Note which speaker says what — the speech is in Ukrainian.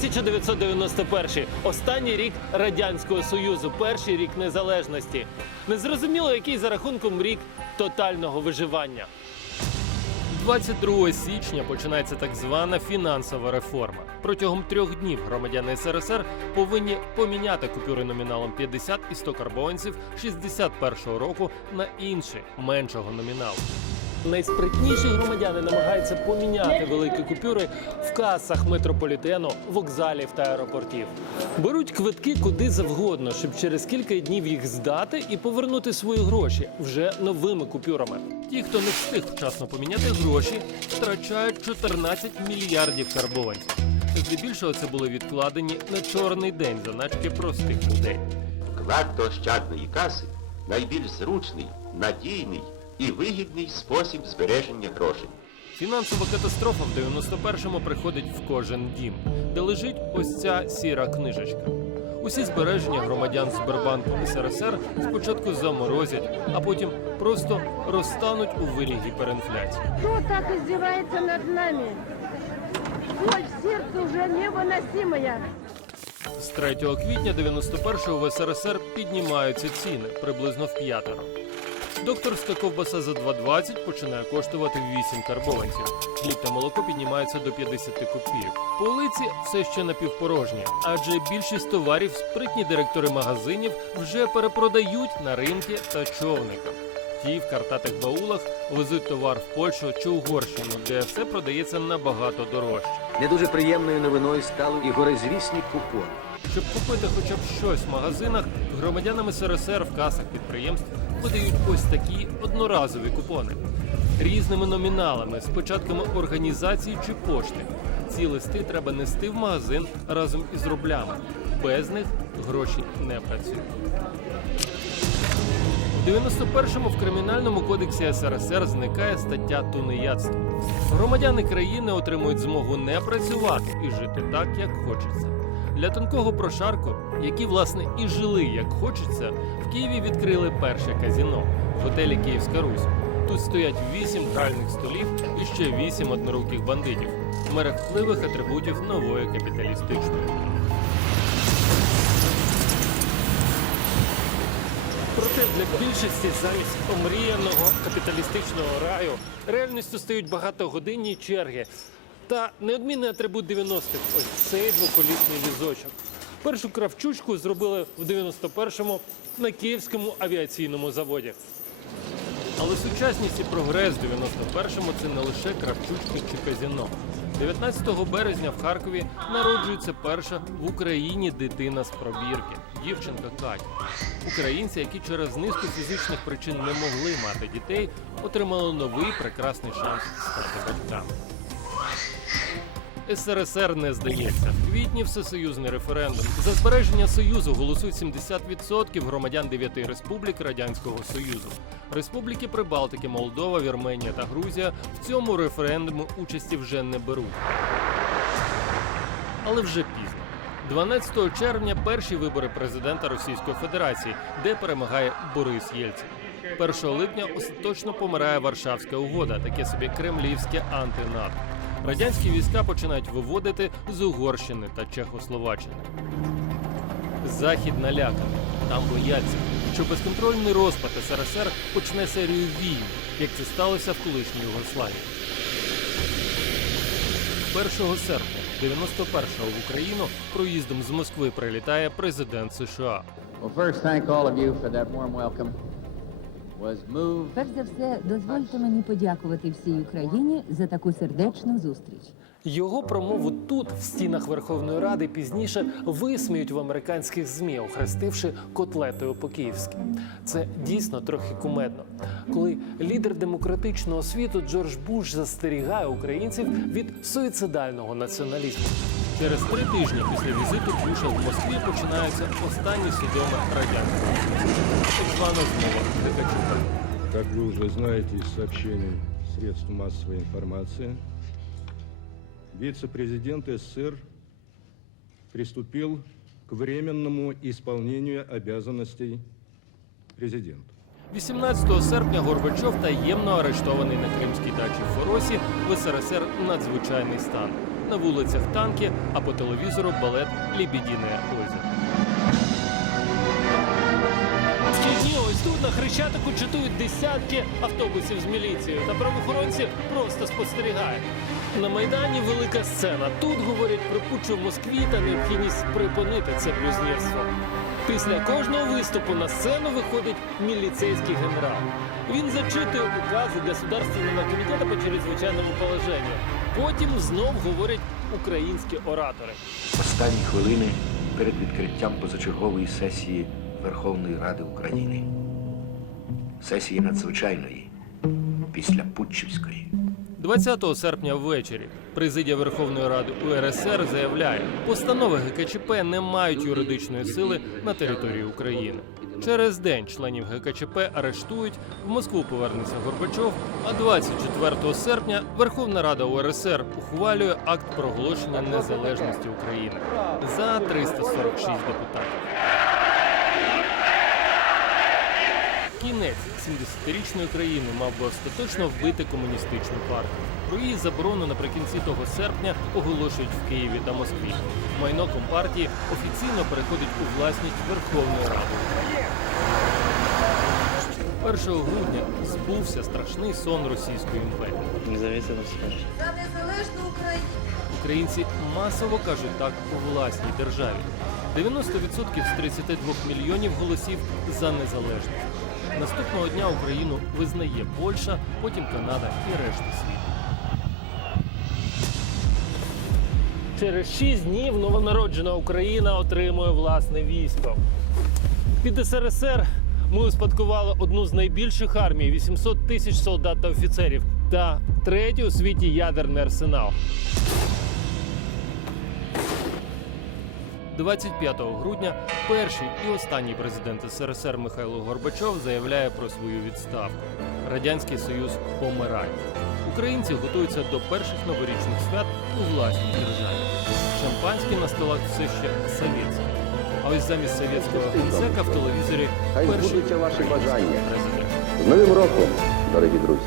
Speaker 1: 1991 – останній рік радянського союзу, перший рік незалежності. Незрозуміло, який за рахунком рік тотального виживання. 22 січня починається так звана фінансова реформа. Протягом трьох днів громадяни СРСР повинні поміняти купюри номіналом 50 і 100 карбованців 61-го року на інші меншого номіналу. Найспритніші громадяни намагаються поміняти великі купюри в касах метрополітену, вокзалів та аеропортів. Беруть квитки куди завгодно, щоб через кілька днів їх здати і повернути свої гроші вже новими купюрами. Ті, хто не встиг вчасно поміняти гроші, втрачають 14 мільярдів карбованців. Здебільшого це були відкладені на чорний день заначки простих людей.
Speaker 2: Вклад до каси найбільш зручний, надійний і вигідний спосіб збереження грошей.
Speaker 1: Фінансова катастрофа в 91-му приходить в кожен дім, де лежить ось ця сіра книжечка. Усі збереження громадян Сбербанку СРСР спочатку заморозять, а потім просто розтануть у вирі гіперінфляції.
Speaker 3: Кто так издевается над нами? Боль в сердце уже невыносимая.
Speaker 1: З 3 квітня 91-го в СРСР піднімаються ціни приблизно в п'ятеро. Докторська ковбаса за 2,20 починає коштувати 8 карбованців. Хліб та молоко піднімаються до 50 копійок. Полиці все ще напівпорожні, адже більшість товарів спритні директори магазинів вже перепродають на ринки та човниках. Ті в картатих баулах везуть товар в Польщу чи Угорщину, де все продається набагато дорожче.
Speaker 4: Не дуже приємною новиною стали і горизвісні купони.
Speaker 1: Щоб купити хоча б щось в магазинах, громадянам СРСР в касах підприємств видають ось такі одноразові купони різними номіналами з початками організації чи пошти. Ці листи треба нести в магазин разом із рублями. Без них гроші не працюють. У 91-му в кримінальному кодексі СРСР зникає стаття тунеядство. Громадяни країни отримують змогу не працювати і жити так, як хочеться. Для тонкого прошарку, які власне і жили як хочеться, в Києві відкрили перше казіно в готелі Київська Русь. Тут стоять вісім гральних столів і ще вісім одноруких бандитів, мерехтливих атрибутів нової капіталістичної. Проте для більшості замість омріяного капіталістичного раю реальністю стають багатогодинні черги та неодмінний атрибут 90-х – ось цей двоколісний візочок. Першу кравчучку зробили в 91-му на Київському авіаційному заводі. Але сучасність і прогрес в 91-му це не лише кравчучки чи казіно. 19 березня в Харкові народжується перша в Україні дитина з пробірки дівчинка Катя. Українці, які через низку фізичних причин не могли мати дітей, отримали новий прекрасний шанс стати. СРСР не здається. В квітні всесоюзний референдум. За збереження союзу голосують 70% громадян дев'яти республік Радянського Союзу. Республіки Прибалтики, Молдова, Вірменія та Грузія в цьому референдумі участі вже не беруть. Але вже пізно. 12 червня перші вибори президента Російської Федерації, де перемагає Борис Єльцин. 1 липня остаточно помирає Варшавська угода, таке собі кремлівське антинато. Радянські війська починають виводити з Угорщини та Чехословаччини. Захід наляканий. Там бояться, що безконтрольний розпад СРСР почне серію війн, як це сталося в колишній Югославії. 1 серпня 91-го в Україну проїздом з Москви прилітає президент США.
Speaker 5: Well, first, thank all of you for that warm welcome.
Speaker 6: Перш за все, дозвольте мені подякувати всій Україні за таку сердечну зустріч.
Speaker 1: Його промову тут, в стінах Верховної Ради, пізніше висміють в американських змі, охрестивши котлетою по-київськи. Це дійсно трохи кумедно, коли лідер демократичного світу Джордж Буш застерігає українців від суїцидального націоналізму. Через три тижні після візиту Буша в Москві. Так звана змова Дикачука.
Speaker 7: Как вы уже знаете из сообщений средств массовой информации, вице-президент СССР приступил к временному исполнению обязанностей президента.
Speaker 1: 18 серпня Горбачов таємно арештований на кримській дачі в Форосі в СРСР надзвичайний стан. На вулицях танки, а по телевізору балет Лібідіне озеро. Щодні ось тут на Хрещатику чатують десятки автобусів з міліцією, та правоохоронці просто спостерігають. На Майдані велика сцена. Тут говорять про кучу в Москві та необхідність припинити це блюзнірство. Після кожного виступу на сцену виходить міліцейський генерал. Він зачитує укази Государственного комітету по чрезвичайному положенню. Потім знов говорять українські оратори.
Speaker 4: Останні хвилини перед відкриттям позачергової сесії Верховної Ради України. Сесії надзвичайної після Путчівської.
Speaker 1: 20 серпня ввечері президія Верховної Ради УРСР заявляє, постанови ГКЧП не мають юридичної сили на території України. Через день членів ГКЧП арештують, в Москву повернеться Горбачов. А 24 серпня Верховна Рада УРСР ухвалює акт проголошення незалежності України за 346 депутатів. Кінець 70-річної країни мав би остаточно вбити комуністичну партію. Про її заборону наприкінці того серпня оголошують в Києві та Москві. Майно компартії офіційно переходить у власність Верховної Ради. 1 грудня збувся страшний сон Російської імперії.
Speaker 3: За незалежну Україну.
Speaker 1: Українці масово кажуть так у власній державі. 90% з 32 мільйонів голосів за незалежність. Наступного дня Україну визнає Польща, потім Канада і решта світу. Через 6 днів новонароджена Україна отримує власне військо. Під СРСР ми успадкували одну з найбільших армій 800 тисяч солдат та офіцерів та третій у світі ядерний арсенал. 25 грудня перший і останній президент СРСР Михайло Горбачов заявляє про свою відставку. Радянський Союз помирає. Українці готуються до перших новорічних свят у власній державі. Шампанське на столах все ще совєтське. А ось замість совєтського генсека в телевізорі перший
Speaker 8: ваші бажання.
Speaker 1: президент.
Speaker 8: З Новим роком, дорогі друзі!